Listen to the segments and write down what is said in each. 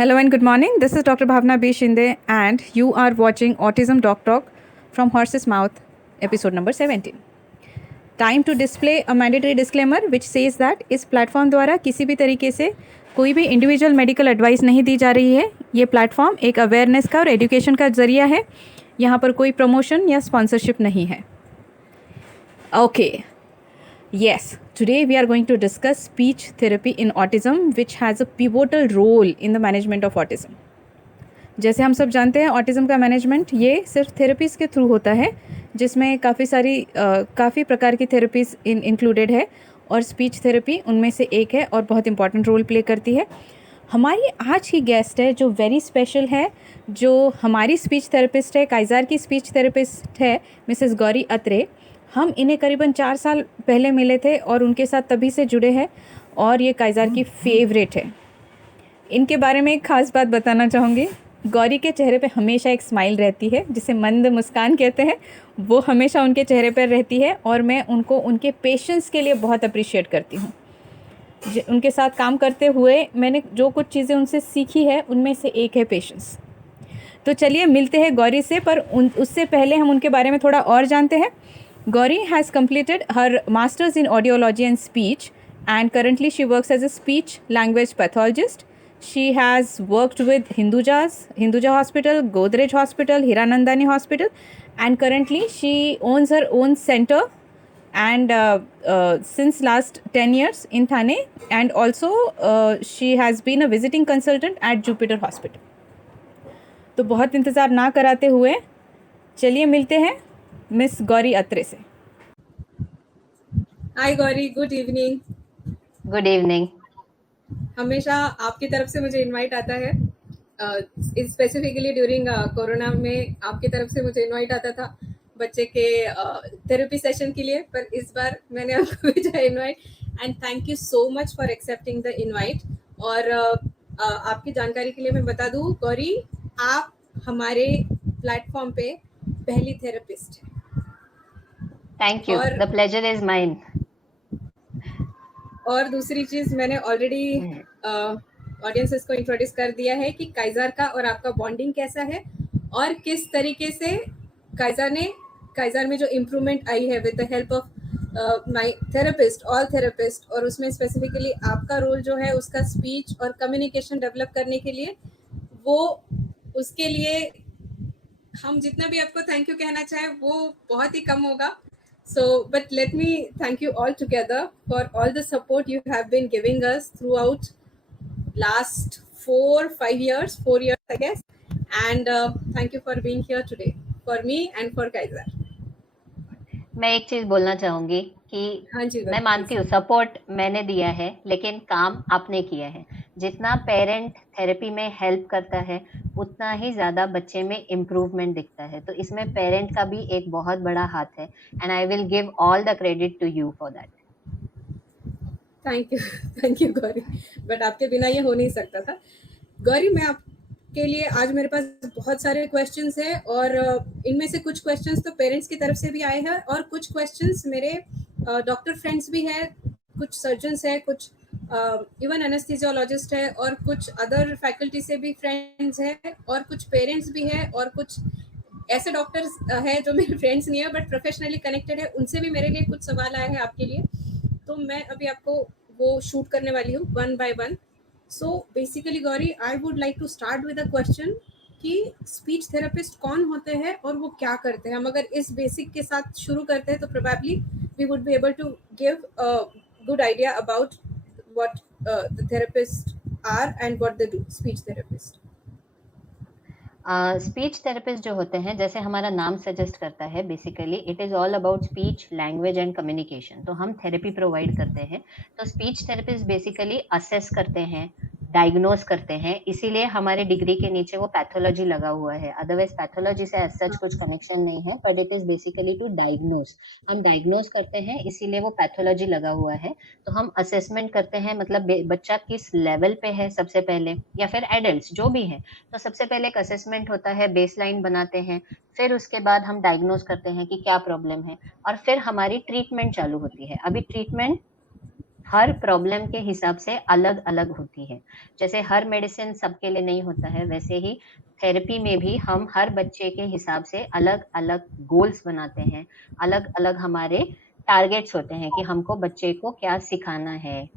Hello and good morning. This is Dr. Bhavna B. Shinde and you are watching Autism Doc Talk from Horse's Mouth, episode number 17. Time to display a mandatory disclaimer which says that इस platform द्वारा किसी भी तरीके से कोई भी individual medical advice नहीं दी जा रही है. ये प्लेटफॉर्म एक अवेयरनेस का और एजुकेशन का जरिया है. यहाँ पर कोई प्रमोशन या स्पॉन्सरशिप नहीं है. Okay. Yes, today we are going to discuss speech therapy in autism, which has a pivotal role in the management of autism. जैसे हम सब जानते हैं ऑटिज़म का मैनेजमेंट ये सिर्फ थेरेपीज़ के थ्रू होता है, जिसमें काफ़ी प्रकार की थेरेपीज़ इंक्लूडेड है और स्पीच थेरेपी उनमें से एक है और बहुत इंपॉर्टेंट रोल प्ले करती है. हमारी आज की गेस्ट है जो वेरी स्पेशल है, जो हमारी स्पीच थेरेपिस्ट है, काइज़ार की स्पीच थेरेपिस्ट है, मिसेस गौरी अत्रे. हम इन्हें करीबन 4 साल पहले मिले थे और उनके साथ तभी से जुड़े हैं और ये काइज़ार की फेवरेट है. इनके बारे में एक ख़ास बात बताना चाहूँगी. गौरी के चेहरे पे हमेशा एक स्माइल रहती है जिसे मंद मुस्कान कहते हैं. वो हमेशा उनके चेहरे पर रहती है और मैं उनको उनके पेशेंस के लिए बहुत अप्रिशिएट करती हूँ. उनके साथ काम करते हुए मैंने जो कुछ चीज़ें उनसे सीखी है उनमें से एक है पेशेंस. तो चलिए मिलते हैं गौरी से, पर उससे पहले हम उनके बारे में थोड़ा और जानते हैं. Gauri has completed her master's in audiology and speech and currently she works as a speech language pathologist. She has worked with Hinduja Hospital, Godrej Hospital, Hiranandani Hospital, and currently she owns her own center and since last 10 years in Thane, and also she has been a visiting consultant at Jupiter Hospital. तो बहुत इंतज़ार ना कराते हुए चलिए मिलते हैं miss Gauri Atre से. Hi Gauri, good evening. Good evening. हमेशा आपकी तरफ से मुझे इनवाइट आता है, स्पेसिफिकली ड्यूरिंग कोरोना में आपकी तरफ से मुझे इनवाइट आता था बच्चे के थेरेपी सेशन के लिए, पर इस बार मैंने आपको भेजा invite and thank you so much for accepting the invite. और आपकी जानकारी के लिए मैं बता दूं गौरी, आप हमारे प्लेटफॉर्म पे पहली थेरेपिस्ट हैं. Thank you, the pleasure is mine. और दूसरी चीज़, मैंने ऑलरेडी ऑडियंसेस को इंट्रोड्यूस कर दिया है कि काइज़ार का और आपका बॉन्डिंग कैसा है और किस तरीके से काइज़ार में जो इम्प्रूवमेंट आई है with the help of my therapist, all therapist, और उसमें स्पेसिफिकली आपका रोल जो है उसका स्पीच और कम्युनिकेशन डेवलप करने के लिए, वो उसके लिए हम जितना भी आपको थैंक यू कहना चाहे वो बहुत ही कम होगा. So, but let me thank you all together for all the support you have been giving us throughout last 4 years, I guess. And thank you for being here today for me and for Kaizar. मैं एक चीज बोलना चाहूंगी कि हाँ जी, मैं मानती हूँ सपोर्ट मैंने दिया है, लेकिन काम आपने किया है. जितना पेरेंट थेरेपी में हेल्प करता है उतना ही ज्यादा बच्चे में इम्प्रूवमेंट दिखता है. तो इसमें पेरेंट का भी एक बहुत बड़ा हाथ है and I will give all the credit to you for that. Thank you Gauri, but आपके बिना ये हो नहीं सकता था. गौरी, मैं आपके लिए आज मेरे पास बहुत सारे क्वेश्चंस हैं और इनमें से कुछ क्वेश्चंस तो पेरेंट्स की तरफ से भी आए हैं और कुछ क्वेश्चंस मेरे डॉक्टर फ्रेंड्स भी हैं, कुछ सर्जन्स हैं, कुछ इवन एनेस्थीसियोलॉजिस्ट है और कुछ अदर फैकल्टी से भी फ्रेंड्स हैं और कुछ पेरेंट्स भी हैं और कुछ ऐसे डॉक्टर्स हैं जो मेरे फ्रेंड्स नहीं है बट प्रोफेशनली कनेक्टेड है. उनसे भी मेरे लिए कुछ सवाल आए हैं आपके लिए, तो मैं अभी आपको वो शूट करने वाली हूँ one by one. So basically Gauri, I would like to start with a question कि स्पीच थेरेपिस्ट कौन होते हैं और वो क्या करते हैं. हम अगर इस बेसिक के साथ शुरू करते हैं तो probably we would be able to give a good idea about what the therapists are and what they do, speech therapist. Speech therapist जो होते हैं, जैसे हमारा नाम सजेस्ट करता है, basically it is all about speech, language and communication. तो हम थेरेपी प्रोवाइड करते हैं. तो स्पीच थेरेपिस्ट बेसिकली असेस करते हैं, डायग्नोज करते हैं. इसीलिए हमारे डिग्री के नीचे वो पैथोलॉजी लगा हुआ है. अदरवाइज पैथोलॉजी से एज सच कुछ कनेक्शन नहीं है, but it is basically to diagnose. हम डायग्नोज करते हैं, इसीलिए वो पैथोलॉजी लगा हुआ है. तो हम असेसमेंट करते हैं, मतलब बच्चा किस लेवल पे है सबसे पहले, या फिर एडल्ट जो भी है. तो सबसे पहले एक असेसमेंट होता है, बेसलाइन बनाते हैं, फिर उसके बाद हम डायग्नोज करते हैं कि क्या प्रॉब्लम है, और फिर हमारी ट्रीटमेंट चालू होती है. अभी ट्रीटमेंट हर प्रॉब्लम के हिसाब से अलग अलग होती है। जैसे हर मेडिसिन सबके लिए नहीं होता है, वैसे ही थेरेपी में भी हम हर बच्चे के हिसाब से अलग अलग गोल्स बनाते हैं, अलग अलग हमारे टारगेट्स होते हैं कि हमको बच्चे को क्या सिखाना है,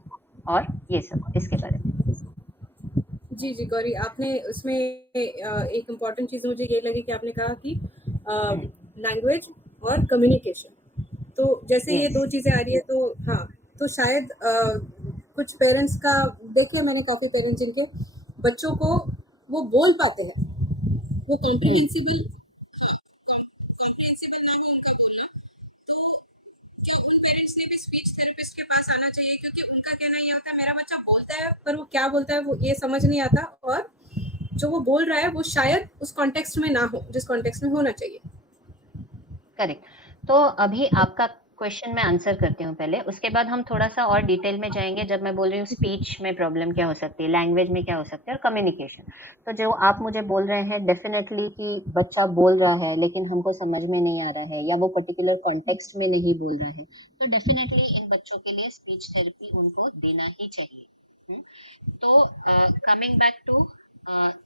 और ये सब इसके बारे में। जी जी गौरी, आपने उसमें एक इम्पॉर्टेंट चीज़ मुझे ये लगी कि आपने कहा कि लैंग्वेज और कम्युनिकेशन, तो जैसे ये यस, दो चीज़ें आ रही है तो हाँ, तो शायद कुछ पेरेंट्स का देखे, मैंने काफ़ी पेरेंट्स जिनके बच्चों को वो बोल पाते हैं, वो कॉम्प्रिहेंसिबल कॉम्प्रिहेंसिबल ना हो उनके बोलना, तो उन पेरेंट्स ने भी स्पीच थेरेपिस्ट के पास आना चाहिए, क्योंकि उनका कहना ये होता है मेरा बच्चा बोलता है पर वो क्या बोलता है वो ये समझ नहीं आता, और जो वो बोल रहा है वो शायद उस कॉन्टेक्स्ट में ना हो जिस कॉन्टेक्स्ट में होना चाहिए। करेक्ट। तो अभी आपका क्वेश्चन मैं आंसर करती हूँ पहले, उसके बाद हम थोड़ा सा और डिटेल में जाएंगे। जब मैं बोल रही हूँ स्पीच में प्रॉब्लम क्या हो सकती है, लैंग्वेज में क्या हो सकता है, और कम्युनिकेशन। तो जो आप मुझे बोल रहे हैं डेफिनेटली कि बच्चा बोल रहा है लेकिन हमको समझ में नहीं आ रहा है, या वो पर्टिकुलर कॉन्टेक्स्ट में नहीं बोल रहा है, तो डेफिनेटली इन बच्चों के लिए स्पीच थेरेपी उनको देना ही चाहिए। तो coming back to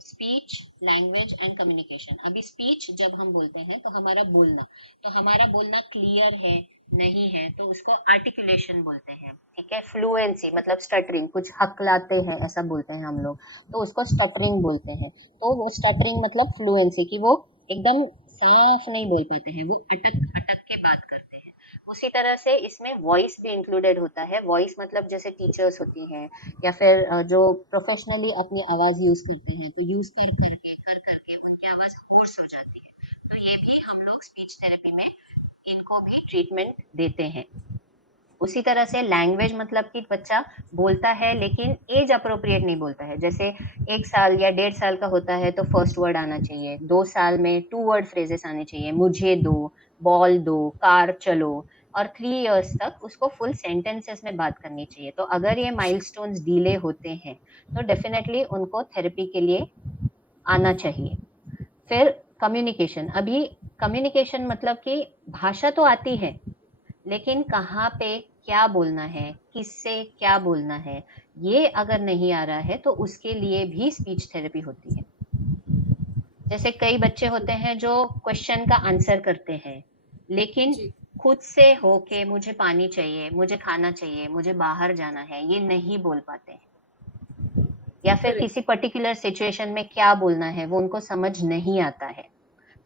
speech, language and communication. अभी स्पीच जब हम बोलते हैं तो हमारा बोलना, तो हमारा बोलना क्लियर है नहीं है तो उसको आर्टिकुलेशन बोलते हैं, ठीक है। फ्लुएंसी मतलब स्टटरिंग, कुछ हकलाते हैं ऐसा बोलते हैं हम लोग, तो उसको स्टटरिंग बोलते हैं। तो वो स्टटरिंग मतलब फ्लुएंसी, कि वो एकदम साफ नहीं बोल पाते हैं, वो अटक अटक के बात करते हैं। उसी तरह से इसमें वॉइस भी इंक्लूडेड होता है। वॉइस मतलब जैसे टीचर्स होती हैं, या फिर जो प्रोफेशनली अपनी आवाज यूज करते हैं, तो यूज कर करके उनकी आवाज होर्स हो जाती है, तो ये भी हम लोग स्पीच थेरेपी में इनको भी ट्रीटमेंट देते हैं। उसी तरह से लैंग्वेज मतलब कि बच्चा बोलता है लेकिन एज अप्रोप्रिएट नहीं बोलता है। जैसे 1 साल या 1.5 साल का होता है तो फर्स्ट वर्ड आना चाहिए, 2 साल में 2 वर्ड फ्रेजेस आने चाहिए, मुझे दो, बॉल दो, कार चलो, और 3 इयर्स तक उसको फुल सेंटेंसेस में बात करनी चाहिए। तो अगर ये माइलस्टोन्स डिले होते हैं तो डेफिनेटली उनको थेरेपी के लिए आना चाहिए। फिर कम्युनिकेशन, अभी कम्युनिकेशन मतलब कि भाषा तो आती है लेकिन कहाँ पे क्या बोलना है, किससे क्या बोलना है, ये अगर नहीं आ रहा है तो उसके लिए भी स्पीच थेरेपी होती है। जैसे कई बच्चे होते हैं जो क्वेश्चन का आंसर करते हैं लेकिन जी खुद से होके मुझे पानी चाहिए, मुझे खाना चाहिए, मुझे बाहर जाना है, ये नहीं बोल पाते हैं। या फिर करेक्ट। किसी पर्टिकुलर सिचुएशन में क्या बोलना है वो उनको समझ नहीं आता है,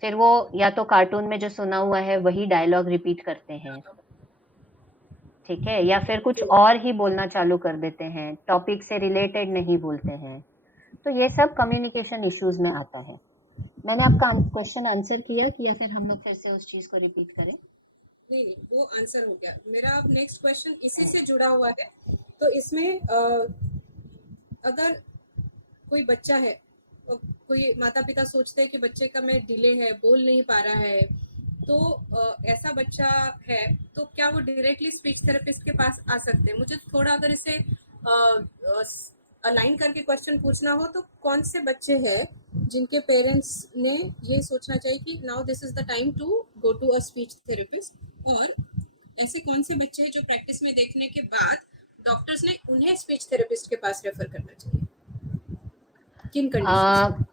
फिर वो या तो कार्टून में जो सुना हुआ है वही डायलॉग रिपीट करते हैं, ठीक है, या फिर कुछ और ही बोलना चालू कर देते हैं, टॉपिक से रिलेटेड नहीं बोलते हैं। तो ये सब कम्युनिकेशन इश्यूज में आता है। मैंने आपका क्वेश्चन आंसर किया कि या फिर हम लोग फिर से उस चीज को रिपीट करें? नहीं नहीं, वो आंसर हो गया मेरा। अब नेक्स्ट क्वेश्चन इसी से जुड़ा हुआ है, तो इसमें अगर कोई बच्चा है और कोई माता पिता सोचते हैं कि बच्चे का में डिले है, बोल नहीं पा रहा है, तो ऐसा बच्चा है तो क्या वो डायरेक्टली स्पीच थेरेपिस्ट के पास आ सकते हैं? मुझे थोड़ा अगर इसे अलाइन करके क्वेश्चन पूछना हो तो कौन से बच्चे हैं जिनके पेरेंट्स ने ये सोचना चाहिए कि now this is the time to go to a speech therapist, और ऐसे कौन से बच्चे हैं जो प्रैक्टिस में देखने के बाद डॉक्टर्स ने उन्हें स्पीच थेरेपिस्ट के पास रेफर करना चाहिए, किन कंडीशंस में?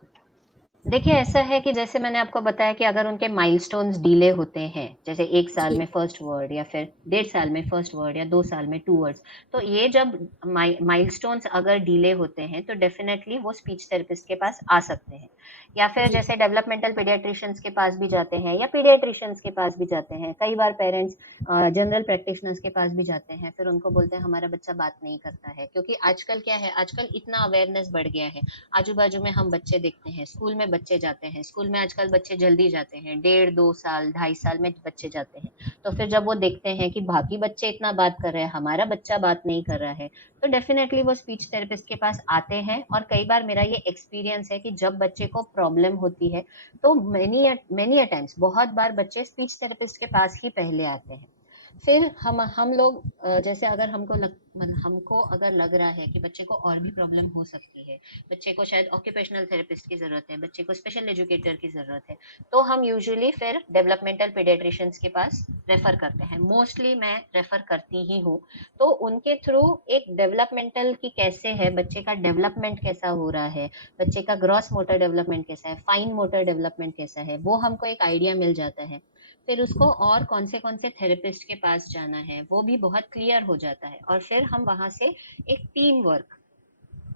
देखिए, ऐसा है कि जैसे मैंने आपको बताया कि अगर उनके माइलस्टोन्स डिले होते हैं, जैसे 1 साल जी में फर्स्ट वर्ड, या फिर 1.5 साल में फर्स्ट वर्ड, या 2 साल में 2 वर्ड्स, तो ये जब माइलस्टोन्स अगर डिले होते हैं तो डेफिनेटली वो स्पीच थेरेपिस्ट के पास आ सकते हैं। या फिर जी जैसे डेवलपमेंटल पीडियाट्रिशियंस के पास भी जाते हैं, या पीडियाट्रिशियंस के पास भी जाते हैं, कई बार पेरेंट्स जनरल प्रैक्टिशनर्स के पास भी जाते हैं, फिर उनको बोलते हैं हमारा बच्चा बात नहीं करता है। क्योंकि आजकल क्या है, आजकल इतना अवेयरनेस बढ़ गया है, आजू बाजू में हम बच्चे देखते हैं, स्कूल में बच्चे जाते हैं, स्कूल में आजकल बच्चे जल्दी जाते हैं, 1.5 2 साल 2.5 साल में बच्चे जाते हैं। तो फिर जब वो देखते हैं कि बाकी बच्चे इतना बात कर रहे हैं, हमारा बच्चा बात नहीं कर रहा है, तो डेफिनेटली वो स्पीच थेरेपिस्ट के पास आते हैं। और कई बार मेरा ये एक्सपीरियंस है कि जब बच्चे को प्रॉब्लम होती है तो मेनी मेनी टाइम्स, बहुत बार बच्चे स्पीच थेरेपिस्ट के पास ही पहले आते हैं। फिर हम लोग जैसे अगर हमको अगर लग रहा है कि बच्चे को और भी प्रॉब्लम हो सकती है, बच्चे को शायद ऑक्यूपेशनल थेरेपिस्ट की ज़रूरत है, बच्चे को स्पेशल एजुकेटर की ज़रूरत है, तो हम यूजुअली फिर डेवलपमेंटल पीडियाट्रिशियंस के पास रेफ़र करते हैं। मोस्टली मैं रेफ़र करती ही हूँ। तो उनके थ्रू एक डेवलपमेंटल की कैसे है, बच्चे का डेवलपमेंट कैसा हो रहा है, बच्चे का ग्रॉस मोटर डेवलपमेंट कैसा है, फाइन मोटर डेवलपमेंट कैसा है, वो हमको एक आइडिया मिल जाता है। फिर उसको और कौन से थेरेपिस्ट के पास जाना है वो भी बहुत क्लियर हो जाता है। और फिर हम वहाँ से एक टीम वर्क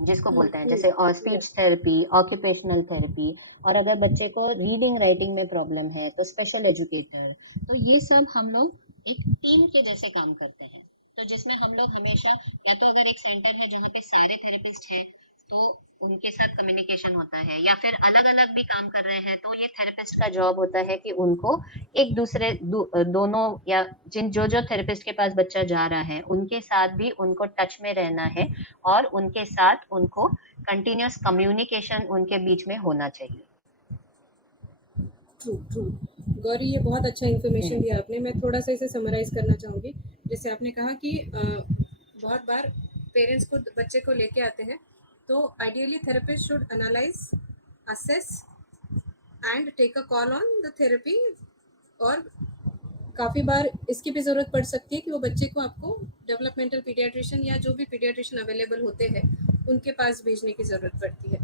जिसको बोलते हैं, जैसे और speech yes, therapy, occupational therapy, और अगर बच्चे को रीडिंग राइटिंग में प्रॉब्लम है तो स्पेशल एजुकेटर। तो ये सब हम लोग एक टीम के जैसे काम करते हैं। तो जिसमें हम लोग हमेशा, या तो अगर एक सेंटर है जहाँ पे सारे थेरेपिस्ट हैं तो उनके साथ कम्युनिकेशन होता है, या फिर अलग अलग भी काम कर रहे हैं तो ये थेरेपिस्ट का जॉब होता है कि उनको एक दूसरे दोनों, या जो जो थेरेपिस्ट के पास बच्चा जा रहा है उनके साथ भी उनको टच में रहना है, और उनके साथ उनको कंटिन्यूअस कम्युनिकेशन उनके बीच में होना चाहिए। True true. गौरी, ये बहुत अच्छा इन्फॉर्मेशन दिया आपने। मैं थोड़ा सा इसे समराइज करना चाहूँगी। जैसे आपने कहा कि बहुत बार पेरेंट्स को बच्चे को लेके आते हैं, तो ideally therapist should analyse, assess and take a call on the therapy. और काफ़ी बार इसकी भी ज़रूरत पड़ सकती है कि वो बच्चे को आपको डेवलपमेंटल पीडियाट्रिशियन या जो भी पीडियाट्रिशियन अवेलेबल होते हैं उनके पास भेजने की ज़रूरत पड़ती है।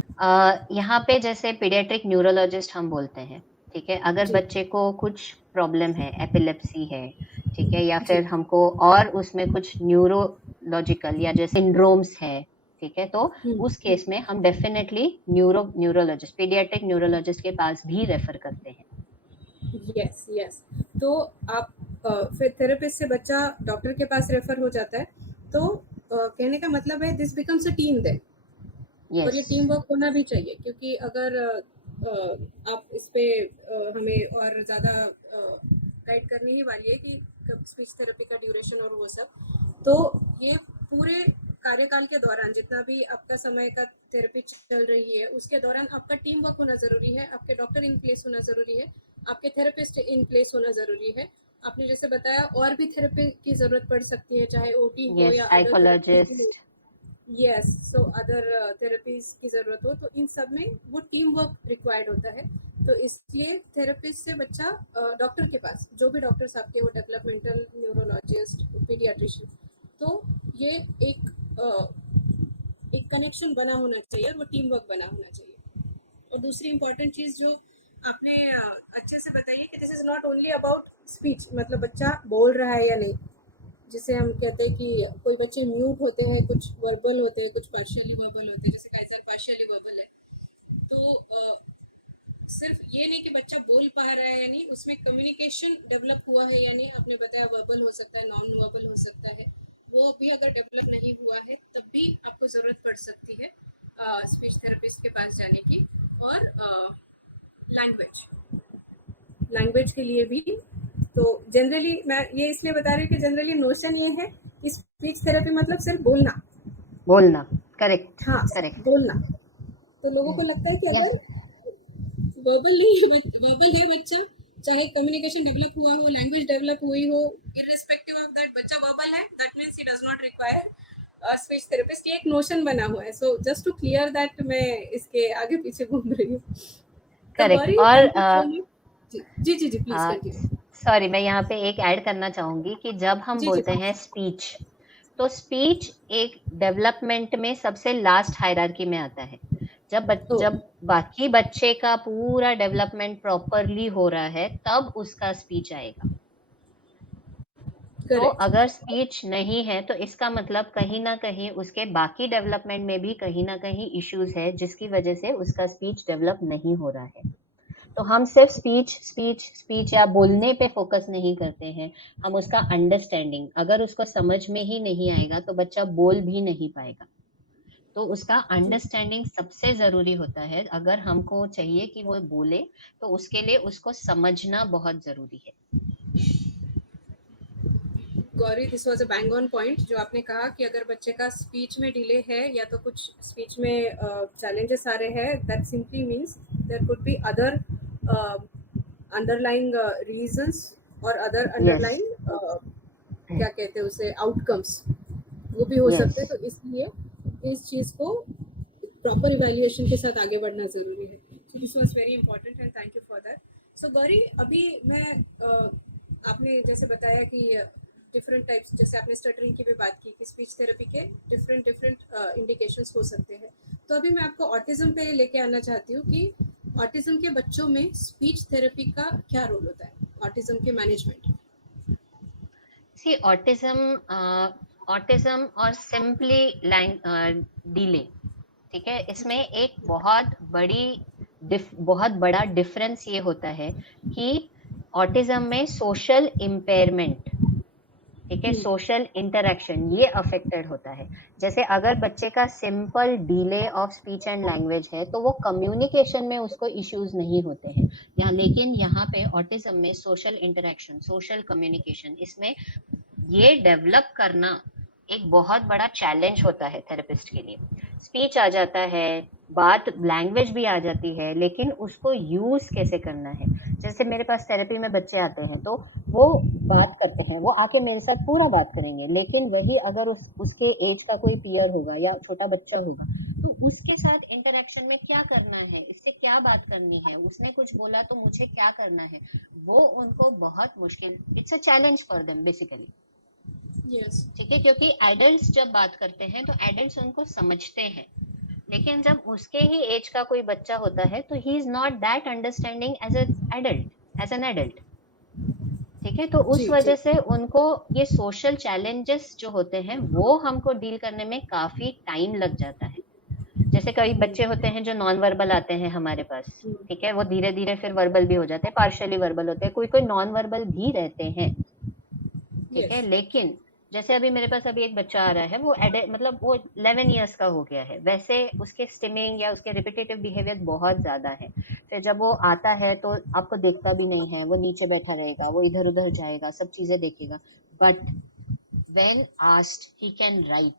यहाँ पे जैसे पीडियाट्रिक न्यूरोलॉजिस्ट हम बोलते हैं, ठीक है। अगर जी बच्चे को कुछ प्रॉब्लम है, एपिलेप्सी है, ठीक है, या जी। फिर हमको और उसमें कुछ न्यूरोलॉजिकल या जैसे सिंड्रोम्स है, ठीक है, तो उस केस में हम डेफिनेटली न्यूरोलॉजिस्ट, पीडियाट्रिक न्यूरोलॉजिस्ट के पास भी रेफर करते हैं। Yes yes. तो आप फिर थेरेपिस्ट से बच्चा डॉक्टर के पास रेफर हो जाता है, तो कहने का मतलब है this becomes a team then. और ये यस, टीम वर्क होना भी चाहिए, क्योंकि अगर आप इस पे हमें और ज़्यादा गाइड करने ही वाली है कि कब स्पीच थेरेपी का ड्यूरेशन और वो सब, तो ये पूरे कार्यकाल के दौरान जितना भी आपका समय का थेरेपी चल रही है उसके दौरान आपका टीम वर्क होना ज़रूरी है, आपके डॉक्टर इन प्लेस होना ज़रूरी है, आपके थेरेपिस्ट इन प्लेस होना ज़रूरी है। आपने जैसे बताया और भी थेरेपी की ज़रूरत पड़ सकती है, चाहे ओटी हो यस, या अदर थेरेपी हो। Psychologist. Yes, so other therapies की ज़रूरत हो, तो इन सब में वो टीम वर्क रिक्वायर्ड होता है। तो इसलिए थेरेपिस्ट से बच्चा डॉक्टर के पास, जो भी डॉक्टर्स आपके हो, डेवलपमेंटल न्यूरोलॉजिस्ट, पीडियाट्रिशियन, तो ये एक कनेक्शन बना होना चाहिए और वो टीम वर्क बना होना चाहिए। और दूसरी इम्पोर्टेंट चीज़ जो आपने अच्छे से बताई है कि this is not only about speech, मतलब बच्चा बोल रहा है या नहीं। जिसे हम कहते हैं कि कोई बच्चे म्यूट होते हैं, कुछ वर्बल होते हैं, कुछ पार्शियली वर्बल होते हैं, जैसे काइजर पार्शियली वर्बल है। तो सिर्फ ये नहीं कि बच्चा बोल पा रहा है या नहीं, उसमें कम्युनिकेशन डेवलप हुआ है या नहीं। आपने बताया वर्बल हो सकता है, नॉन वर्बल हो सकता है, वो भी अगर डेवलप नहीं हुआ है तब भी आपको ज़रूरत पड़ सकती है स्पीच थेरेपिस्ट के पास जाने की। और लैंग्वेज लैंग्वेज के लिए भी, तो जनरली मैं ये इसलिए बता रही हूँ कि जनरली नोशन ये है कि स्पीच थेरेपी मतलब सिर्फ बोलना। बोलना, करेक्ट, हाँ, करेक्ट। बोलना। तो लोगों को लगता है कि यस, अगर वर्बल नहीं है, वर्बल है बच्चा, चाहे कम्युनिकेशन डेवलप हुआ हो, लैंग्वेज डेवलप हुई हो, इररिस्पेक्टिव ऑफ दैट बच्चा वर्बल है, that means he does not require speech therapist. ये एक नोशन बना हुआ है। So just to clear that, मैं इसके आगे पीछे घूम रही हूँ। तो करेक्ट। गौरी, और थैंक यू सो मच। जी जी जी जी, प्लीज कंटिन्यू। सॉरी, मैं यहाँ पे एक ऐड करना चाहूंगी कि जब हम जी जी बोलते हैं स्पीच, तो स्पीच एक डेवलपमेंट में सबसे लास्ट हायरार्की में आता है। ओ जब बाकी बच्चे का पूरा डेवलपमेंट प्रॉपरली हो रहा है तब उसका स्पीच आएगा। तो करेक्ट। अगर स्पीच नहीं है तो इसका मतलब कहीं ना कहीं उसके बाकी डेवलपमेंट में भी कहीं ना कहीं इश्यूज है, जिसकी वजह से उसका स्पीच डेवलप नहीं हो रहा है। तो हम सिर्फ स्पीच स्पीच स्पीच या बोलने पे फोकस नहीं करते हैं, हम उसका अंडरस्टैंडिंग, अगर उसको समझ में ही नहीं आएगा तो बच्चा बोल भी नहीं पाएगा। तो उसका अंडरस्टैंडिंग सबसे ज़रूरी होता है। अगर हमको चाहिए कि वो बोले तो उसके लिए उसको समझना बहुत ज़रूरी है। Gauri, this was a bang on point जो आपने कहा कि अगर बच्चे का स्पीच में डिले है या तो कुछ स्पीच में चैलेंजेस आ रहे हैं, that simply means there could be other underlying reasons और अदर यस, अंडरलाइन क्या कहते हैं उसे, आउटकम्स वो भी हो Yes. सकते हैं। तो इसलिए इस चीज को प्रॉपर इवैल्यूएशन के साथ आगे बढ़ना जरूरी है। So this was very important and thank you for that. So Gauri, अभी मैं आपने जैसे बताया कि डिफरेंट टाइप्स, जैसे आपने स्टटरिंग की भी बात की कि स्पीच थेरेपी के डिफरेंट इंडिकेशंस हो सकते हैं। तो अभी मैं आपको ऑटिज्म पे लेके आना चाहती हूँ कि ऑटिज्म के बच्चों में स्पीच थेरेपी का क्या रोल होता है, ऑटिज्म के मैनेजमेंट। See, ऑटिज्म और सिंपली डीले, ठीक है, इसमें एक बहुत बड़ा डिफरेंस ये होता है कि ऑटिज्म में सोशल इम्पेयरमेंट, ठीक है, सोशल इंटरेक्शन ये अफेक्टेड होता है। जैसे अगर बच्चे का simple delay of speech and language है तो वो कम्युनिकेशन में उसको इश्यूज नहीं होते हैं लेकिन यहाँ पे ऑटिज्म में सोशल इंटरेक्शन, सोशल कम्युनिकेशन, इसमें ये डेवलप करना एक बहुत बड़ा चैलेंज होता है थेरेपिस्ट के लिए। स्पीच आ जाता है, बात लैंग्वेज भी आ जाती है, लेकिन उसको यूज कैसे करना है। जैसे मेरे पास थेरेपी में बच्चे आते हैं तो वो बात करते हैं, वो आके मेरे साथ पूरा बात करेंगे, लेकिन वही अगर उसके एज का कोई पीयर होगा या छोटा बच्चा होगा तो उसके साथ इंटरेक्शन में क्या करना है, इससे क्या बात करनी है, उसने कुछ बोला तो मुझे क्या करना है, वो उनको बहुत मुश्किल, it's a challenge for them basically. ठीक है, क्योंकि एडल्ट्स जब बात करते हैं तो एडल्ट्स उनको समझते हैं, लेकिन जब उसके ही एज का कोई बच्चा होता है तो he is not that understanding as an adult. ठीक है, तो उस वजह से उनको ये सोशल चैलेंजेस जो होते हैं वो हमको डील करने में काफी टाइम लग जाता है। जैसे कई बच्चे होते हैं जो नॉन वर्बल आते हैं हमारे पास, ठीक है, वो धीरे धीरे फिर वर्बल भी हो जाते हैं, पार्शियली वर्बल होते हैं, कोई कोई नॉन वर्बल भी रहते हैं, ठीक है। लेकिन जैसे अभी मेरे पास अभी एक बच्चा आ रहा है, वो मतलब वो 11 इयर्स का हो गया है, वैसे उसके स्टिमिंग या उसके रिपीटेटिव बिहेवियर बहुत ज्यादा है। फिर जब वो आता है तो आपको देखता भी नहीं है, वो नीचे बैठा रहेगा, वो इधर उधर जाएगा, सब चीजें देखेगा, but when asked he can write.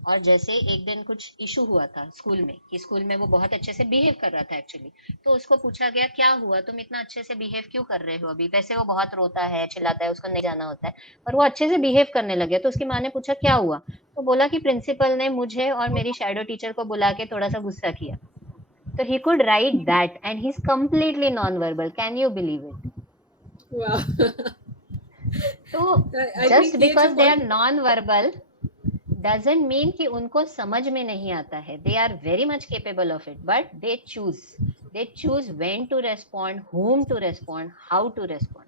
और जैसे एक दिन कुछ इशू हुआ था स्कूल में कि स्कूल में वो बहुत अच्छे से बिहेव कर रहा था एक्चुअली, तो उसको पूछा गया क्या हुआ, तुम इतना अच्छे से बिहेव क्यों कर रहे हो अभी, वैसे वो बहुत रोता है, चिल्लाता है, उसको नहीं जाना होता है, पर वो अच्छे से बिहेव करने लगे। तो उसकी माँ ने पूछा क्या हुआ, तो बोला कि प्रिंसिपल ने मुझे और मेरी शैडो टीचर को बुला के थोड़ा सा गुस्सा किया। तो he could write that and he's completely non-verbal. Can you believe it? Wow. तो just because they are non-verbal doesn't mean कि उनको समझ में नहीं आता है. They are very much capable of it, but they choose when to respond, whom to respond, how to respond.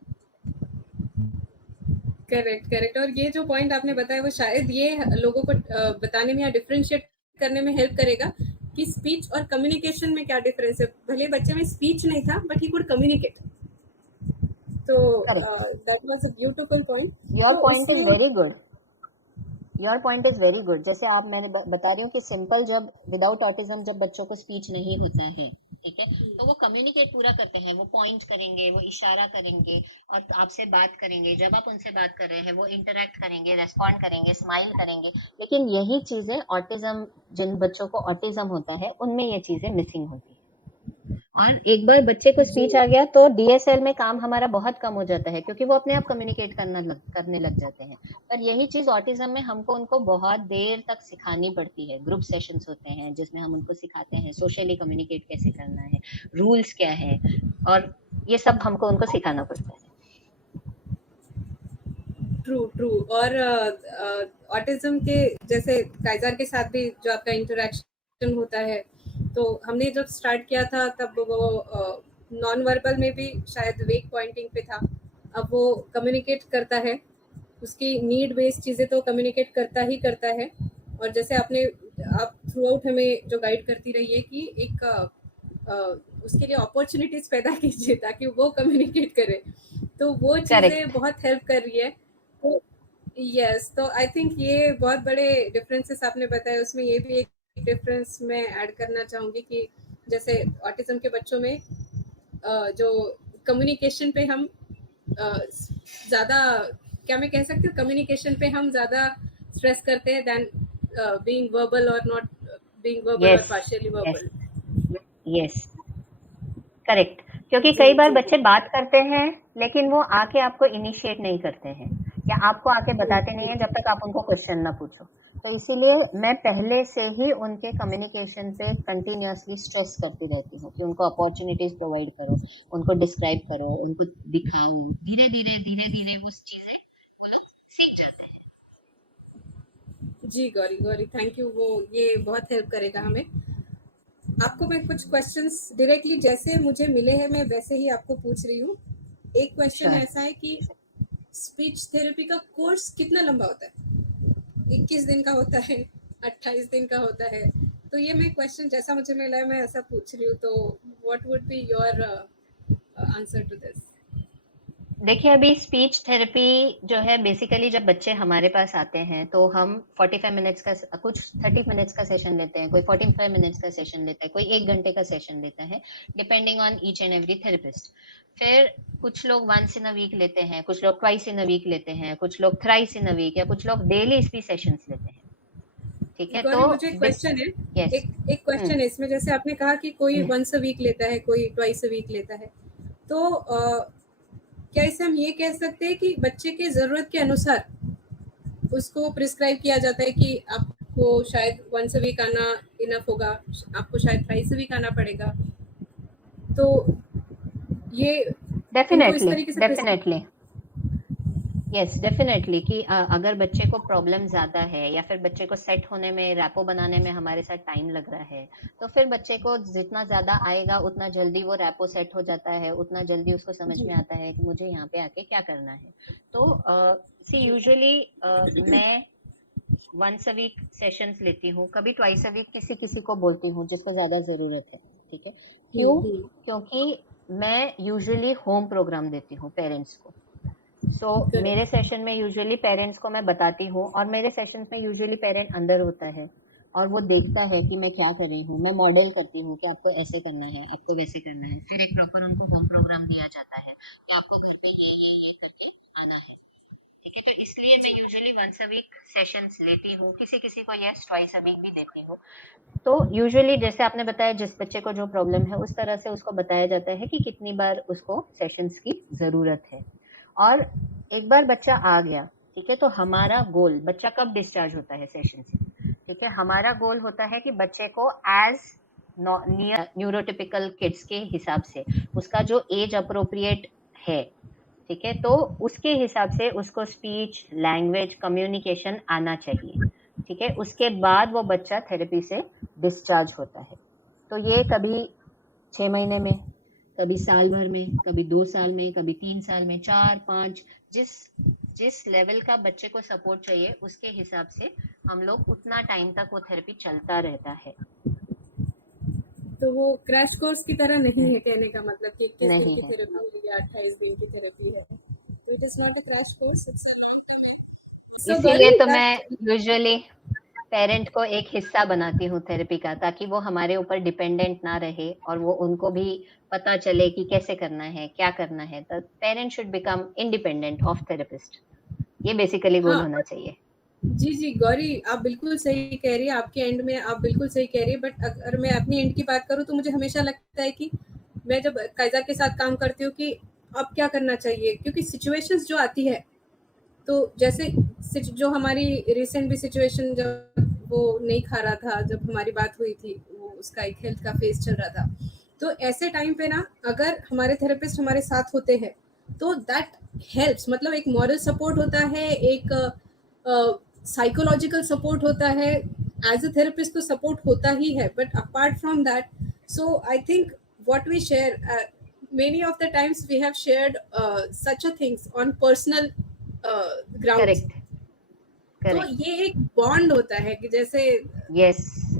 Correct. और ये जो पॉइंट आपने बताया वो शायद ये लोगों को बताने में या डिफरेंशिएट करने में हेल्प करेगा कि स्पीच और कम्युनिकेशन में क्या डिफरेंस है। भले बच्चे में स्पीच नहीं था बट ही कुड कम्युनिकेट। तो that was a beautiful point. Your point is very good. Your point is very good. जैसे आप मैंने बता रही हूँ कि सिंपल जब विदाउट ऑटिज्म जब बच्चों को स्पीच नहीं होता है, ठीक है, तो वो कम्युनिकेट पूरा करते हैं, वो पॉइंट करेंगे, वो इशारा करेंगे और आपसे बात करेंगे, जब आप उनसे बात कर रहे हैं वो इंटरेक्ट करेंगे, रेस्पॉन्ड करेंगे, स्माइल करेंगे। लेकिन यही चीजें ऑटिज्म, जिन बच्चों को ऑटिज्म होता है उनमें ये चीजें मिसिंग होती है। और एक बार बच्चे को स्पीच आ गया तो डीएसएल में काम हमारा बहुत कम हो जाता है, क्योंकि वो अपने आप कम्युनिकेट करने लग जाते हैं। पर यही चीज ऑटिज्म में हमको उनको बहुत देर तक सिखानी पड़ती है। ग्रुप सेशंस होते हैं जिसमें हम उनको सिखाते हैं सोशली कम्युनिकेट कैसे करना है, रूल्स क्या है, और ये सब हमको उनको सिखाना पड़ता है। ट्रू। और ऑटिज्म के जैसे काइजर के साथ भी जो आपका इंटरेक्शन होता है, तो हमने जब स्टार्ट किया था तब वो नॉन वर्बल में भी शायद वेक पॉइंटिंग पे था। अब वो कम्युनिकेट करता है, उसकी नीड बेस्ड चीज़ें तो कम्युनिकेट करता है। और जैसे आप थ्रू आउट हमें जो गाइड करती रही है कि एक उसके लिए अपॉर्चुनिटीज पैदा कीजिए ताकि वो कम्युनिकेट करे, तो वो चीज़ें बहुत हेल्प कर रही है। तो यस, तो आई थिंक ये बहुत बड़े डिफरेंसेस आपने बताए। उसमें ये भी एक डिफरेंस मैं ऐड करना चाहूँगी कि जैसे ऑटिज्म के बच्चों में जो कम्युनिकेशन पे हम ज़्यादा, क्या मैं कह सकती हूँ, कम्युनिकेशन पे हम ज़्यादा स्ट्रेस करते हैं देन बीइंग वर्बल और नॉट बीइंग वर्बल और पार्शियली वर्बल। Yes, correct. क्योंकि कई बार बच्चे बात करते हैं लेकिन वो आके आपको इनिशिएट नहीं करते हैं। या आपको आके बताते नहीं है जब तक आप उनको क्वेश्चन ना पूछो। तो इसीलिए मैं पहले से ही उनके कम्युनिकेशन पे कंटिन्यूअसली स्ट्रेस करती रहती हूँ कि उनको अपॉर्चुनिटीज प्रोवाइड करो, उनको डिस्क्राइब करो, उनको दिखाओ। धीरे धीरे उस चीजें सीख जाते हैं। जी गौरी थैंक यू, वो ये बहुत हेल्प करेगा हमें। आपको मैं कुछ क्वेश्चंस डायरेक्टली जैसे मुझे मिले हैं मैं वैसे ही आपको पूछ रही हूँ। एक क्वेश्चन Sure. ऐसा है कि स्पीच थेरेपी का कोर्स कितना लंबा होता है? 21 दिन का होता है, 28 दिन का होता है? तो ये मैं क्वेश्चन जैसा मुझे मिला है मैं ऐसा पूछ रही हूँ। तो what would be your answer to this? देखिए, अभी स्पीच थेरेपी जो है बेसिकली जब बच्चे हमारे पास आते हैं तो हम 45 मिनट्स का, कुछ 30 मिनट्स का सेशन लेते हैं, कोई 45 मिनट्स का सेशन लेता है, कोई 1 घंटे का सेशन लेता है, depending on each and every therapist. फिर कुछ लोग वंस इन अ वीक लेते हैं, कुछ लोग ट्वाइस इन अ वीक लेते हैं, कुछ लोग थ्राइस इन अ वीक, या कुछ लोग डेली स्पीच सेशंस लेते हैं। ठीक है, तो गौरी मुझे एक क्वेश्चन है, यस, एक क्वेश्चन है इसमें। जैसे आपने कहा कि कोई वंस अ वीक लेता है, कोई ट्वाइस अ वीक लेता है, तो क्या इसे हम ये कह सकते हैं कि बच्चे के जरूरत के अनुसार उसको प्रिस्क्राइब किया जाता है कि आपको शायद वंस अ वीक आना इनफ होगा, आपको शायद ट्वाइस अ वीक आना पड़ेगा? तो ये इनको इस तरीके से डेफिनेटली यस, डेफिनेटली कि अगर बच्चे को प्रॉब्लम ज़्यादा है या फिर बच्चे को सेट होने में, रैपो बनाने में हमारे साथ टाइम लग रहा है, तो फिर बच्चे को जितना ज़्यादा आएगा उतना जल्दी वो रैपो सेट हो जाता है, उतना जल्दी उसको समझ में आता है कि मुझे यहाँ पे आके क्या करना है। तो सी यूजुअली मैं वंस अ वीक सेशंस लेती हूँ, कभी ट्वाइस अ वीक किसी किसी को बोलती हूँ जिसको ज़्यादा ज़रूरत है। ठीक है, क्यों? क्योंकि मैं यूजुअली होम प्रोग्राम देती हूँ पेरेंट्स को। मेरे सेशन में यूजुअली पेरेंट्स को मैं बताती हूँ, और मेरे सेशन में यूजुअली पेरेंट अंदर होता है और वो देखता है कि मैं क्या कर रही हूँ, मैं मॉडल करती हूँ कि आपको ऐसे करना है, आपको वैसे करना है। फिर एक प्रॉपर उनको होम प्रोग्राम दिया जाता है कि आपको घर पे ये करके आना है। ठीक है, तो इसलिए मैं usually once a week sessions लेती हूँ, किसी किसी को यस ट्वाइस अ वीक भी देती हूँ। तो यूजुअली जैसे आपने बताया, जिस बच्चे को जो प्रॉब्लम है उस तरह से उसको बताया जाता है कि कितनी बार उसको सेशंस की ज़रूरत है। और एक बार बच्चा आ गया, ठीक है, तो हमारा गोल, बच्चा कब डिस्चार्ज होता है सेशन से? ठीक है, हमारा गोल होता है कि बच्चे को एज न्यूरोटिपिकल किड्स के हिसाब से उसका जो एज अप्रोप्रिएट है, ठीक है, तो उसके हिसाब से उसको स्पीच, लैंग्वेज, कम्युनिकेशन आना चाहिए। ठीक है, उसके बाद वो बच्चा थेरेपी से डिस्चार्ज होता है। तो ये कभी 6 महीने में, कभी साल भर में, कभी 2 साल में, कभी 3 साल में, 4, 5, जिस लेवल का बच्चे को सपोर्ट चाहिए उसके हिसाब से हम लोग उतना टाइम तक वो थेरेपी चलता रहता है। तो वो क्रैश कोर्स की तरह नहीं है, कहने का मतलब कि 21 दिन नहीं की है, थेरेपी है या 28 दिन की थेरेपी है। तो it is not a crash course. So इसीलिए गौरी तो मैं दैट यूजुअली पेरेंट को एक हिस्सा बनाती हूँ थेरेपी का, ताकि वो हमारे ऊपर डिपेंडेंट ना रहे और वो उनको भी पता चले कि कैसे करना है, क्या करना है। तो parent should become independent of therapist, ये बेसिकली गोल हाँ होना चाहिए। जी गौरी आप बिल्कुल सही कह रही है, आपके एंड में आप बिल्कुल सही कह रही है। बट अगर मैं अपनी एंड की बात करूँ तो मुझे हमेशा लगता है कि मैं जब कायजा के साथ काम करती हूँ कि अब क्या करना चाहिए, क्योंकि सिचुएशंस जो आती है, तो जैसे जो हमारी रिसेंट भी सिचुएशन, जब वो नहीं खा रहा था, जब हमारी बात हुई थी, वो उसका एक हेल्थ का फेज चल रहा था, तो ऐसे टाइम पे ना अगर हमारे थेरेपिस्ट हमारे साथ होते हैं तो दैट हेल्प्स। मतलब एक मॉरल सपोर्ट होता है, एक साइकोलॉजिकल सपोर्ट होता है। एज अ थेरेपिस्ट तो सपोर्ट होता ही है, but apart from that, so I think what we share, many of the times we have shared such a things on personal grounds. Correct, तो correct, ये एक bond होता है कि जैसे यस,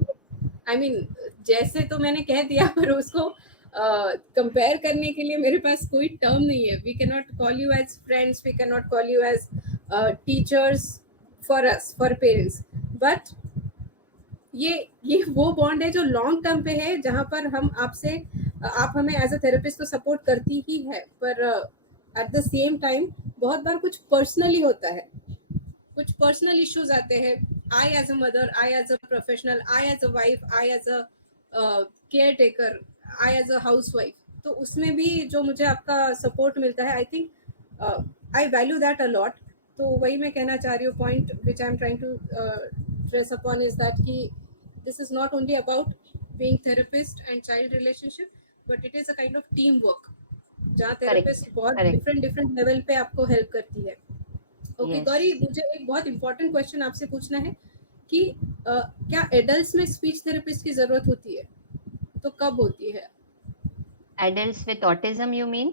आई मीन जैसे तो मैंने कह दिया, पर उसको कंपेयर करने के लिए मेरे पास कोई टर्म नहीं है। We can not call you as friends, we can not call you as teachers for us, for parents, but ये वो बॉन्ड है जो लॉन्ग टर्म पे है, जहाँ पर हम आपसे, आप हमें एज अ थेरेपिस्ट तो सपोर्ट करती ही है, पर एट द सेम टाइम बहुत बार कुछ पर्सनली होता है, कुछ पर्सनल इश्यूज आते हैं। I as a mother, I as a professional, I as a wife, I as a caretaker, I as a housewife, तो उसमें भी जो मुझे आपका सपोर्ट मिलता है, I think I value that a lot. तो वही मैं कहना चाह रही हूँ, point which I am trying to dress upon is that कि this is not only about being therapist and child relationship, but it is a kind of team work, जहाँ therapist बहुत करेक्ट डिफरेंट डिफरेंट लेवल पे आपको help करती है। Okay yes Gauri, मुझे एक बहुत इंपॉर्टेंट क्वेश्चन आपसे पूछना है कि क्या एडल्ट्स में स्पीच थेरेपिस्ट की जरूरत होती है, तो कब होती है? Adults with autism you mean?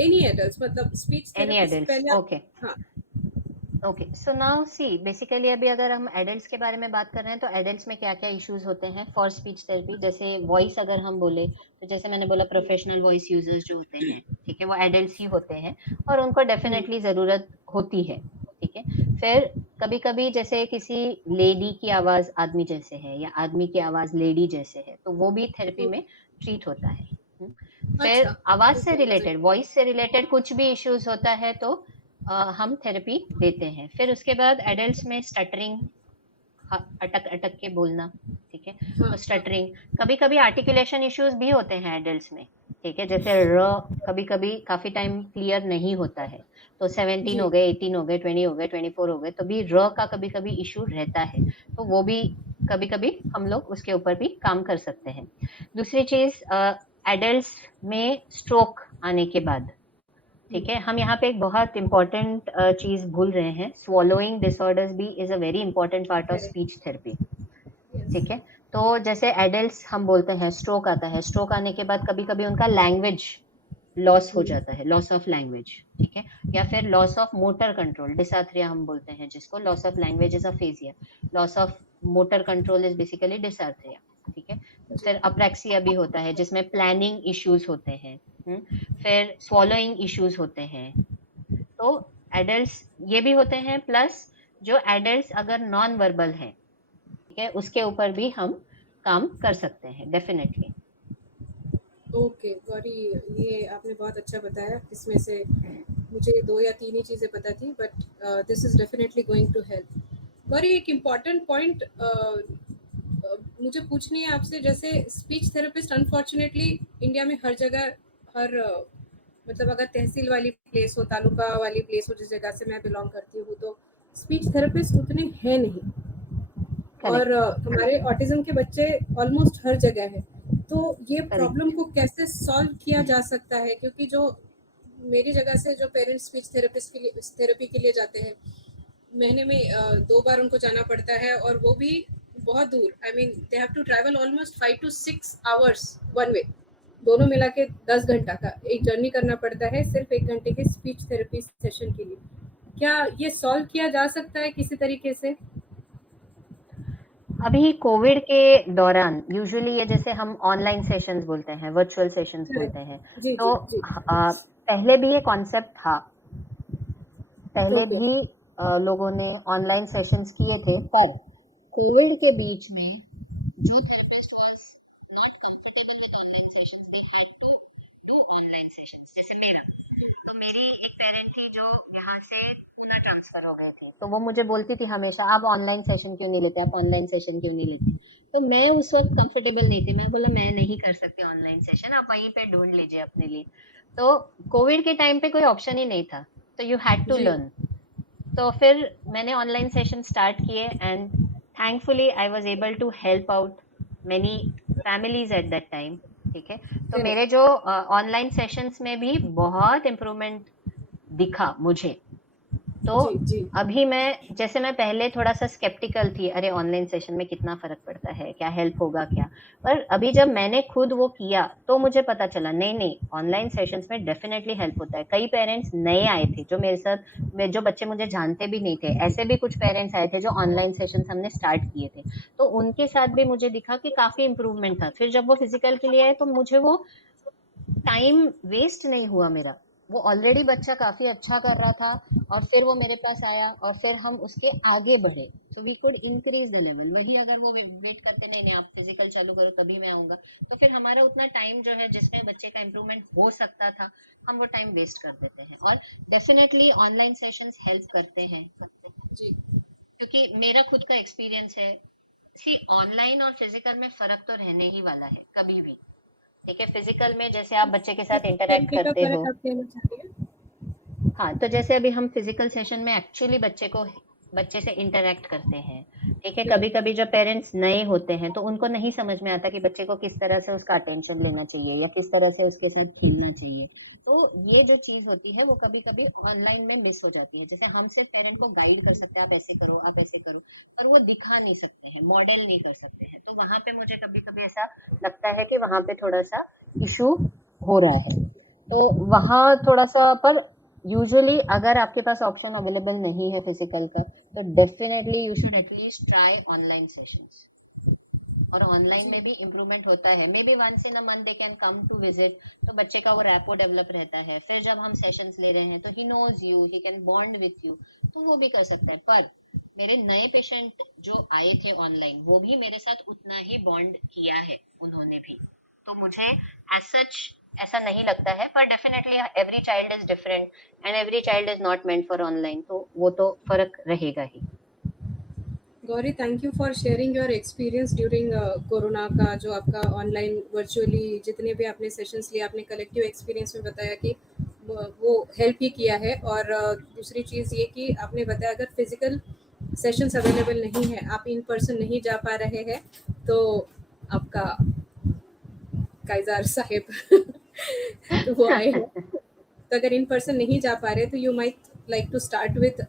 Any adults, मतलब स्पीच एनी थेरेपिस्ट एडल्ट्स, पहले आप, ओके हाँ okay. So now see basically अभी अगर हम एडल्ट्स के बारे में बात कर रहे हैं तो एडल्ट्स में क्या क्या इश्यूज होते हैं फॉर स्पीच थेरेपी। जैसे वॉइस अगर हम बोले तो जैसे मैंने बोला प्रोफेशनल वॉइस यूजर्स जो होते हैं, ठीक है, वो एडल्ट्स ही होते हैं और उनको डेफिनेटली ज़रूरत होती है, ठीक है। फिर कभी कभी जैसे किसी लेडी की आवाज़ आदमी जैसे है या आदमी की आवाज़ लेडी जैसे है तो वो भी थेरेपी में ट्रीट होता है। अच्छा फिर आवाज़ से ओके रिलेटेड वॉइस से रिलेटेड कुछ भी इश्यूज होता है तो हम थेरेपी देते हैं। फिर उसके बाद एडल्ट्स में स्टटरिंग, अटक अटक के बोलना, ठीक है, हाँ तो हाँ स्टटरिंग, कभी कभी आर्टिकुलेशन इश्यूज भी होते हैं एडल्ट्स में, ठीक है, जैसे र कभी कभी काफी टाइम क्लियर नहीं होता है, तो 17 हो जी गए, 18 हो गए, 20 हो गए, 24 हो गए तो भी र का कभी कभी इशू रहता है, तो वो भी कभी कभी हम लोग उसके ऊपर भी काम कर सकते हैं। दूसरी चीज, एडल्ट्स में स्ट्रोक आने के बाद, ठीक है, हम यहाँ पे एक बहुत इंपॉर्टेंट चीज भूल रहे हैं, swallowing disorders भी is a very important part of correct speech therapy, yes ठीक है। तो जैसे एडल्ट्स हम बोलते हैं स्ट्रोक आता है, स्ट्रोक आने के बाद कभी कभी उनका लैंग्वेज लॉस हो जाता है, लॉस ऑफ लैंग्वेज, ठीक है, या फिर loss of motor control, dysarthria हम बोलते हैं जिसको, loss of language is aphasia, loss of motor control is basically dysarthria, ठीक है। जी फिर अप्रैक्सिया भी होता है जिसमें प्लानिंग इश्यूज होते हैं, फिर swallowing इश्यूज होते हैं, तो एडल्ट्स ये भी होते हैं, प्लस जो एडल्ट्स अगर नॉन वर्बल हैं, ठीक है, उसके ऊपर भी हम काम कर सकते हैं डेफिनेटली। ओके गौरी, ये आपने बहुत अच्छा बताया, इसमें से मुझे 2 या 3 ही चीज़ें पता थी, but this is definitely going to help. Gauri एक इम्पॉर्टेंट पॉइंट मुझे पूछनी है आपसे, जैसे स्पीच थेरेपिस्ट अनफॉर्चुनेटली इंडिया में हर जगह, हर मतलब अगर तहसील वाली प्लेस हो, तालुका वाली प्लेस हो, जिस जगह से मैं बिलोंग करती हूँ, तो स्पीच थेरेपिस्ट उतने हैं नहीं, और करेक्ट हमारे ऑटिज्म के बच्चे ऑलमोस्ट हर जगह है। तो ये प्रॉब्लम करेक्ट को कैसे सॉल्व किया जा सकता है? क्योंकि जो मेरी जगह से जो पेरेंट्स स्पीच थेरेपिस्ट के लिए, थेरेपी के लिए जाते हैं, महीने में 2 बार उनको जाना पड़ता है, और वो भी बहुत दूर। I mean they have to travel almost 5 to 6 hours one way, दोनों मिला के 10 घंटा का एक जर्नी करना पड़ता है सिर्फ 1 घंटे के स्पीच थेरेपी सेशन के लिए। क्या ये सॉल्व किया जा सकता है किसी तरीके से? अभी कोविड के दौरान यूजुअली ये जैसे हम ऑनलाइन सेशंस बोलते हैं, वर्चुअल सेशंस बोलते हैं, जी तो जी जी पहले भी ये कॉन्सेप्ट था, पहले ओके भी लोगों ने ऑनलाइन सेशंस किए थे, पर कोविड के बीच में जो therapist was not comfortable with online sessions, they had to do online sessions. जैसे मेरा, तो मेरी एक पेरेंट थी जो यहाँ से पूना ट्रांसफर हो गए थे, तो वो मुझे बोलती थी हमेशा, आप ऑनलाइन सेशन क्यों नहीं लेते, आप ऑनलाइन सेशन क्यों नहीं लेते, तो मैं उस वक्त कंफर्टेबल नहीं थी, मैं बोला मैं नहीं कर सकती ऑनलाइन सेशन, आप वहीं पे ढूंढ लीजिए अपने लिए। तो कोविड के टाइम पे कोई ऑप्शन ही नहीं था, तो यू हैड टू जी लर्न। तो फिर मैंने ऑनलाइन सेशन स्टार्ट किए and thankfully I was able to help out many families at that time, ठीक है। तो मेरे करेक्ट जो ऑनलाइन सेशंस में भी बहुत इम्प्रूवमेंट दिखा मुझे। तो जी जी अभी मैं, जैसे मैं पहले थोड़ा सा स्केप्टिकल थी, अरे ऑनलाइन सेशन में कितना फर्क पड़ता है, क्या हेल्प होगा क्या, पर अभी जब मैंने खुद वो किया तो मुझे पता चला नहीं नहीं, ऑनलाइन सेशंस में डेफिनेटली हेल्प होता है। कई पेरेंट्स नए आए थे जो मेरे साथ, जो बच्चे मुझे जानते भी नहीं थे, ऐसे भी कुछ पेरेंट्स आए थे जो ऑनलाइन सेशंस हमने स्टार्ट किए थे, तो उनके साथ भी मुझे दिखा कि काफी इम्प्रूवमेंट था। फिर जब वो फिजिकल के लिए आए तो मुझे वो टाइम वेस्ट नहीं हुआ मेरा, वो ऑलरेडी बच्चा काफी अच्छा कर रहा था और फिर वो मेरे पास आया और फिर हम उसके आगे बढ़े, so we could increase the level. वही अगर वो वेट करते नहीं नहीं आप फिजिकल चालू करो तभी मैं आऊंगा, तो फिर हमारा उतना टाइम जो है जिसमें बच्चे का इम्प्रूवमेंट हो सकता था, हम वो टाइम वेस्ट कर देते हैं। और डेफिनेटली ऑनलाइन सेशंस हेल्प करते हैं, जी क्योंकि मेरा खुद का एक्सपीरियंस है, सी ऑनलाइन और फिजिकल में फर्क तो रहने ही वाला है कभी भी, ठीक है। फिजिकल में जैसे आप बच्चे के किस साथ इंटरेक्ट तरीके का करते हो, फर्क आप कहना चाह रही हैं? हाँ, तो जैसे अभी हम फिजिकल सेशन में एक्चुअली बच्चे से इंटरेक्ट करते हैं, ठीक है। कभी कभी जब पेरेंट्स नए होते हैं तो उनको नहीं समझ में आता कि बच्चे को किस तरह से उसका अटेंशन लेना चाहिए या किस तरह से उसके साथ खेलना चाहिए। तो ये जो चीज होती है वो कभी कभी ऑनलाइन में मिस हो जाती है। जैसे हम सिर्फ पेरेंट को गाइड कर सकते हैं, आप ऐसे करो, आप ऐसे करो, पर वो दिखा नहीं सकते हैं, मॉडल नहीं कर सकते हैं। तो वहां पे मुझे कभी कभी ऐसा लगता है कि वहां पे थोड़ा सा इशू हो रहा है। तो वहाँ थोड़ा सा, पर यूजुअली अगर आपके पास ऑप्शन अवेलेबल नहीं है फिजिकल का, तो definitely you should at least try online sessions. और ऑनलाइन में भी इम्प्रूवमेंट होता है, maybe once in a month they can come to visit, तो बच्चे का वो रैपो डेवलप रहता है। फिर जब हम सेशंस ले रहे हैं तो he knows you, he can bond with you, तो वो भी कर सकता है। पर मेरे नए पेशेंट जो आए थे ऑनलाइन, वो भी मेरे साथ उतना ही बॉन्ड किया है उन्होंने भी। तो मुझे एज सच ऐसा नहीं लगता है, पर definitely every child is different and every child is not meant for online, तो वो तो फर्क रहेगा ही। Gauri, thank you for sharing your experience during corona का, जो आपका ऑनलाइन वर्चुअली जितने भी आपने सेशंस लिए, आपने कलेक्टिव एक्सपीरियंस में बताया कि वो हेल्प ही किया है। और दूसरी चीज़ ये कि आपने बताया अगर फिजिकल सेशंस अवेलेबल नहीं है, आप इन पर्सन नहीं जा पा रहे हैं, तो आपका काइजार साहिब तो वो आए हैं। तो अगर इन पर्सन नहीं जा पा रहे तो you might like to start with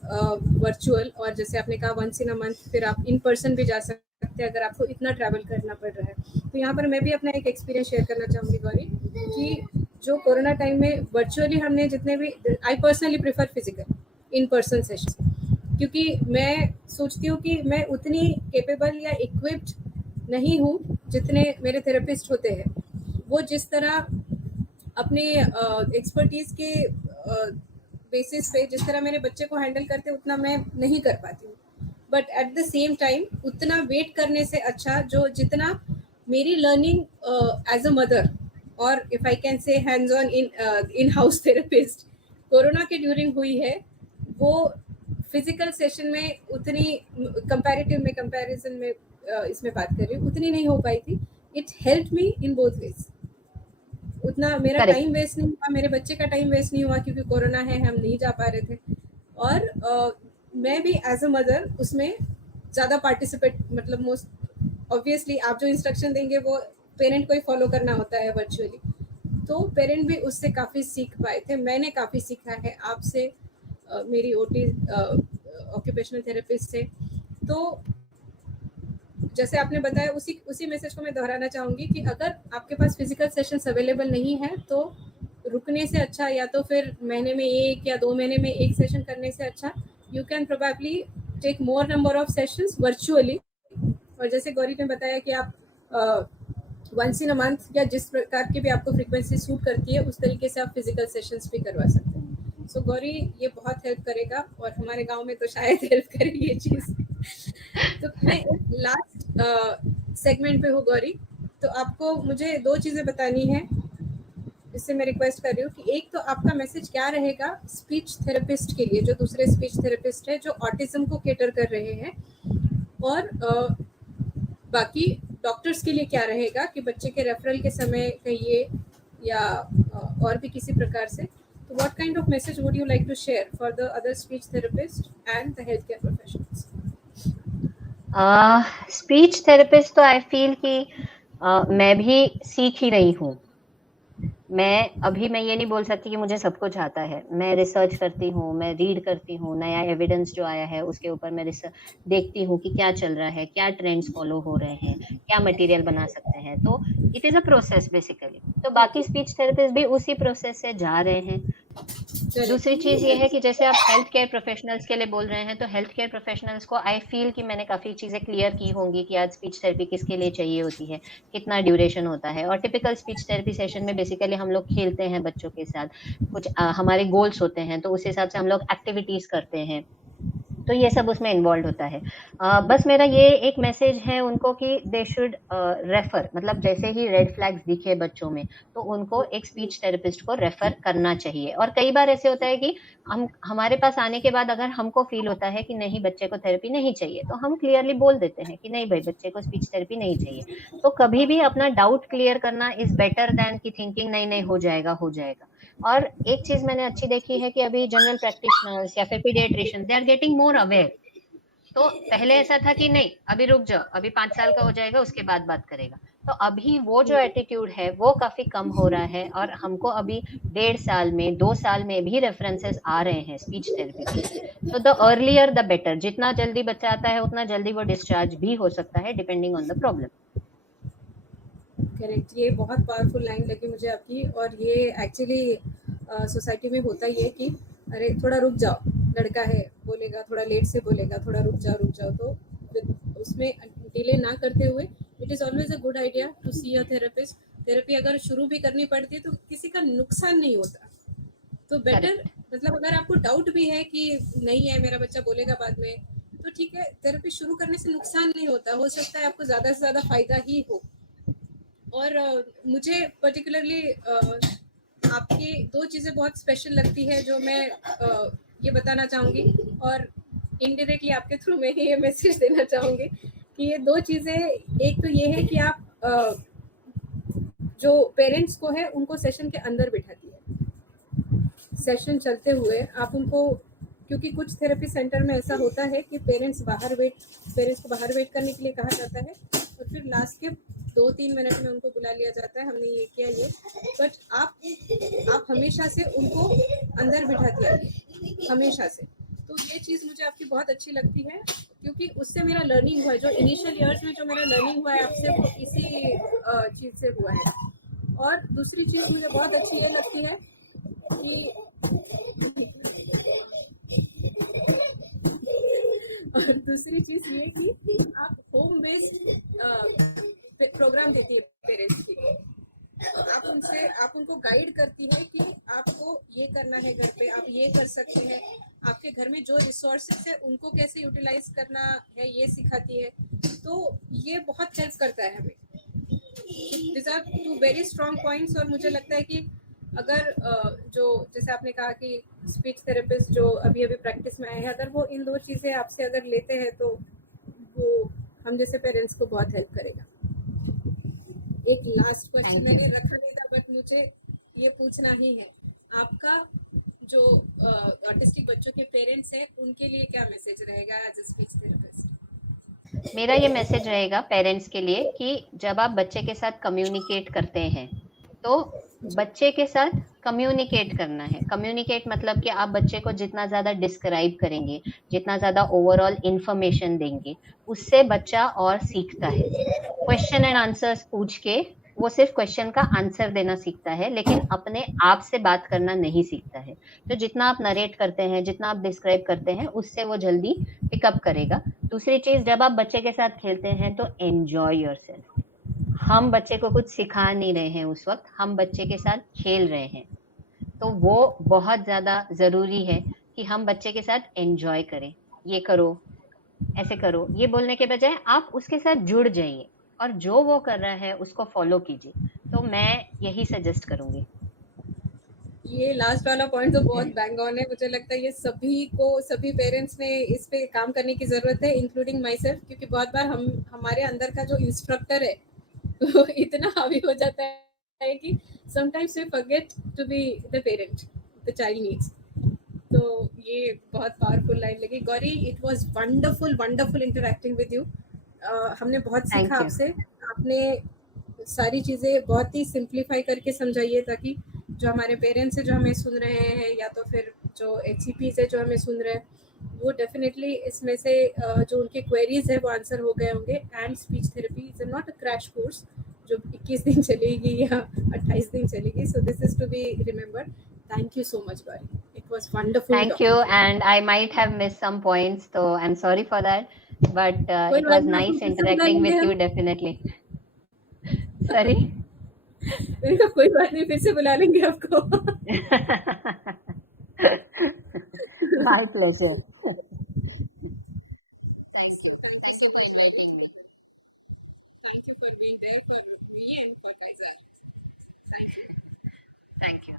virtual, और जैसे आपने कहा वंस इन अ मंथ फिर आप इन पर्सन भी जा सकते हैं अगर आपको इतना ट्रैवल करना पड़ रहा है। तो यहाँ पर मैं भी अपना एक एक्सपीरियंस शेयर करना चाहूँगी गौरी, कि जो कोरोना टाइम में वर्चुअली हमने जितने भी, I personally prefer physical in person session, क्योंकि मैं सोचती हूँ कि मैं उतनी केपेबल या इक्विप्ड नहीं हूँ जितने मेरे थेरेपिस्ट होते हैं। वो जिस तरह अपने एक्सपर्टीज़ के बेसिस पे जिस तरह मेरे बच्चे को हैंडल करते उतना मैं नहीं कर पाती हूँ। But at the same time उतना वेट करने से अच्छा जो जितना मेरी लर्निंग एज अ मदर, और if I can say hands on in house therapist corona के ड्यूरिंग हुई है, वो फिजिकल सेशन में उतनी कंपैरेटिव में कंपैरिजन में इसमें बात कर रही हूँ, उतनी नहीं हो पाई थी। It help me in both ways. उतना मेरा करेक्ट। टाइम वेस्ट नहीं हुआ, मेरे बच्चे का टाइम वेस्ट नहीं हुआ, क्योंकि कोरोना है हम नहीं जा पा रहे थे। और मैं भी एज अ मदर उसमें ज़्यादा पार्टिसिपेट, मतलब मोस्ट ऑब्वियसली आप जो इंस्ट्रक्शन देंगे वो पेरेंट को ही फॉलो करना होता है वर्चुअली। तो पेरेंट भी उससे काफ़ी सीख पाए थे, मैंने काफ़ी सीखा है आपसे, मेरी ओटी ऑक्यूपेशनल थेरेपिस्ट से। तो जैसे आपने बताया उसी उसी मैसेज को मैं दोहराना चाहूँगी कि अगर आपके पास फिजिकल सेशंस अवेलेबल नहीं है तो रुकने से अच्छा, या तो फिर महीने में 1 या 2 महीने में 1 सेशन करने से अच्छा you can probably take more number of sessions virtually. और जैसे गौरी ने बताया कि आप वंस इन अ मंथ या जिस प्रकार की भी आपको फ्रीक्वेंसी सूट करती है उस तरीके से आप फिजिकल सेशंस भी करवा सकते हैं। सो गौरी, ये बहुत हेल्प करेगा, और हमारे गांव में तो शायद हेल्प करेगी ये चीज़। तो मैं लास्ट सेगमेंट पे हूँ गौरी, तो आपको मुझे 2 चीज़ें बतानी है, इससे मैं रिक्वेस्ट कर रही हूँ कि एक तो आपका मैसेज क्या रहेगा स्पीच थेरेपिस्ट के लिए, जो दूसरे स्पीच थेरेपिस्ट है जो ऑटिज्म को केटर कर रहे हैं, और बाकी डॉक्टर्स के लिए क्या रहेगा कि बच्चे के रेफरल के समय कहिए या और भी किसी प्रकार से। तो what kind of message would you like to share for the other speech therapist and the health care professionals? Speech therapist तो आई फील कि मैं भी सीख ही रही हूँ। मैं ये नहीं बोल सकती कि मुझे सब कुछ आता है। मैं रिसर्च करती हूँ, मैं रीड करती हूँ, नया एविडेंस जो आया है उसके ऊपर मैं देखती हूँ कि क्या चल रहा है, क्या ट्रेंड्स फॉलो हो रहे हैं, क्या मटेरियल बना सकते हैं। तो it is a process basically. तो बाकी स्पीच थेरेपिस्ट भी उसी प्रोसेस से जा रहे हैं। दूसरी चीज़ ये है कि जैसे आप हेल्थ केयर प्रोफेशनल्स के लिए बोल रहे हैं, तो हेल्थ केयर प्रोफेशनल्स को आई फील कि मैंने काफ़ी चीज़ें क्लियर की होंगी कि आज स्पीच थेरेपी किसके लिए चाहिए होती है, कितना ड्यूरेशन होता है। और टिपिकल स्पीच थेरेपी सेशन में बेसिकली हम लोग खेलते हैं बच्चों के साथ, कुछ हमारे गोल्स होते हैं, तो उस हिसाब से हम लोग एक्टिविटीज़ करते हैं, तो ये सब उसमें इन्वॉल्व होता है। बस मेरा ये एक मैसेज है उनको कि दे शुड रेफर, मतलब जैसे ही रेड फ्लैग्स दिखे बच्चों में तो उनको एक स्पीच थेरेपिस्ट को रेफर करना चाहिए। और कई बार ऐसे होता है कि हमारे पास आने के बाद अगर हमको फील होता है कि नहीं बच्चे को थेरेपी नहीं चाहिए, तो हम क्लियरली बोल देते हैं कि नहीं भाई बच्चे को स्पीच थेरेपी नहीं चाहिए। तो कभी भी अपना डाउट क्लियर करना इज बेटर देन कि थिंकिंग नहीं नहीं हो जाएगा हो जाएगा। और एक चीज मैंने अच्छी देखी है कि अभी जनरल प्रैक्टिशनर्स या फिर paediatrician they are getting more aware. तो पहले ऐसा था कि नहीं अभी रुक जाओ, अभी 5 साल का हो जाएगा उसके बाद बात करेगा। तो अभी वो जो एटीट्यूड है वो काफी कम हो रहा है, और हमको अभी 1.5 साल में 2 साल में भी रेफरेंसेस आ रहे हैं स्पीच थेरेपी के। तो द अर्लियर द बेटर, जितना जल्दी बच्चा आता है उतना जल्दी वो डिस्चार्ज भी हो सकता है depending on the problem. Correct, ये बहुत पावरफुल लाइन लगी मुझे आपकी। और ये एक्चुअली सोसाइटी में होता ही है कि अरे थोड़ा रुक जाओ, लड़का है बोलेगा, थोड़ा लेट से बोलेगा, थोड़ा रुक जाओ। तो उसमें डिले ना करते हुए it is always a good idea to see a therapist. Therapy अगर शुरू भी करनी पड़ती है तो किसी का नुकसान नहीं होता, तो बेटर, करेक्ट। मतलब अगर आपको डाउट भी है कि नहीं है मेरा बच्चा बोलेगा बाद में, तो ठीक है, थेरेपी शुरू करने से नुकसान नहीं होता, हो सकता है आपको ज़्यादा से ज़्यादा फायदा ही हो। और मुझे पर्टिकुलरली आपकी दो चीज़ें बहुत स्पेशल लगती है जो मैं ये बताना चाहूँगी, और इनडायरेक्टली आपके थ्रू में ही ये मैसेज देना चाहूँगी कि ये दो चीज़ें, एक तो ये है कि आप जो पेरेंट्स को है उनको सेशन के अंदर बिठाती है, सेशन चलते हुए आप उनको, क्योंकि कुछ थेरेपी सेंटर में ऐसा होता है कि पेरेंट्स को बाहर वेट करने के लिए कहा जाता है, और फिर लास्ट के 2-3 मिनट में उनको बुला लिया जाता है, हमने ये किया ये। बट आप हमेशा से उनको अंदर बिठा दिया, हमेशा से। तो ये चीज़ मुझे आपकी बहुत अच्छी लगती है, क्योंकि उससे मेरा लर्निंग हुआ है, जो इनिशियल ईयर्स में जो मेरा लर्निंग हुआ है आपसे, वो इसी चीज़ से हुआ है। और दूसरी चीज़ मुझे बहुत अच्छी ये लगती है कि और दूसरी चीज़ ये कि आप होम बेस्ड प्रोग्राम देती है पेरेंट्स के लिए। आप उनको गाइड करती है कि आपको ये करना है घर पे, आप ये कर सकते हैं, आपके घर में जो रिसोर्सेज है उनको कैसे यूटिलाइज करना है ये सिखाती है। तो ये बहुत हेल्प करता है हमें। This are two very strong points. और मुझे लगता है कि अगर जो जैसे आपने कहा कि स्पीच थेरेपिस्ट जो अभी अभी प्रैक्टिस में आए हैं, अगर वो इन दो चीज़ें आपसे अगर लेते हैं तो वो हम जैसे पेरेंट्स को बहुत हेल्प करेगा। एक लास्ट क्वेश्चन थैंक मैंने यू। रखा नहीं था, बट मुझे ये पूछना ही है, आपका जो ऑटिस्टिक बच्चों के पेरेंट्स हैं उनके लिए क्या मैसेज रहेगा एज अ स्पीच थेरेपिस्ट? मेरा ये मैसेज रहेगा पेरेंट्स के लिए कि जब आप बच्चे के साथ कम्युनिकेट करते हैं तो बच्चे के साथ कम्युनिकेट करना है। कम्युनिकेट मतलब कि आप बच्चे को जितना ज़्यादा डिस्क्राइब करेंगे, जितना ज़्यादा ओवरऑल इंफॉर्मेशन देंगे, उससे बच्चा और सीखता है। क्वेश्चन एंड आंसर्स पूछ के वो सिर्फ क्वेश्चन का आंसर देना सीखता है, लेकिन अपने आप से बात करना नहीं सीखता है। तो जितना आप नरेट करते हैं, जितना आप डिस्क्राइब करते हैं, उससे वो जल्दी पिकअप करेगा। दूसरी चीज, जब आप बच्चे के साथ खेलते हैं तो एंजॉय योरसेल्फ। हम बच्चे को कुछ सिखा नहीं रहे हैं उस वक्त, हम बच्चे के साथ खेल रहे हैं। तो वो बहुत ज्यादा जरूरी है कि हम बच्चे के साथ एंजॉय करें। ये करो, ऐसे करो, ये बोलने के बजाय आप उसके साथ जुड़ जाइए और जो वो कर रहा है उसको फॉलो कीजिए। तो मैं यही सजेस्ट करूंगी। ये लास्ट वाला पॉइंट तो बहुत बैंग ऑन है। मुझे लगता है ये सभी पेरेंट्स ने इस पे काम करने की ज़रूरत है, इंक्लूडिंग माई सेल्फ, क्योंकि बहुत बार हमारे अंदर का जो इंस्ट्रक्टर है वो इतना हावी हो जाता है कि sometimes we forget to be the parent the child needs. तो ये बहुत पावरफुल लाइन लगी Gauri. It was wonderful wonderful interacting with you. हमने बहुत सीखा थैंक यू। आपसे। आपने सारी चीज़ें बहुत ही सिंप्लीफाई करके समझाई है, ताकि जो हमारे पेरेंट्स है जो हमें सुन रहे हैं, या तो फिर जो HCPs है जो हमें सुन रहे हैं, वो डेफिनेटली इसमें से जो उनके क्वेरीज है वो आंसर हो गए होंगे। And speech therapy is not a crash course जो 21 दिन चलेगी या 28 दिन चलेगी। So this is to be remembered. Thank you so much Gauri, it was wonderful Thank you, talking to you. and I might have missed some points, so I'm sorry for that. But कोई it बात was नहीं, आपको nice फिर से बुला interacting लेंगे with you, हम। definitely. Sorry. मैंने कहा कोई बात नहीं, फिर से बुला लेंगे आपको। My pleasure. Thank you so much Gauri. Thank you for being there for me and for Kaiser. Thank you. Thank you.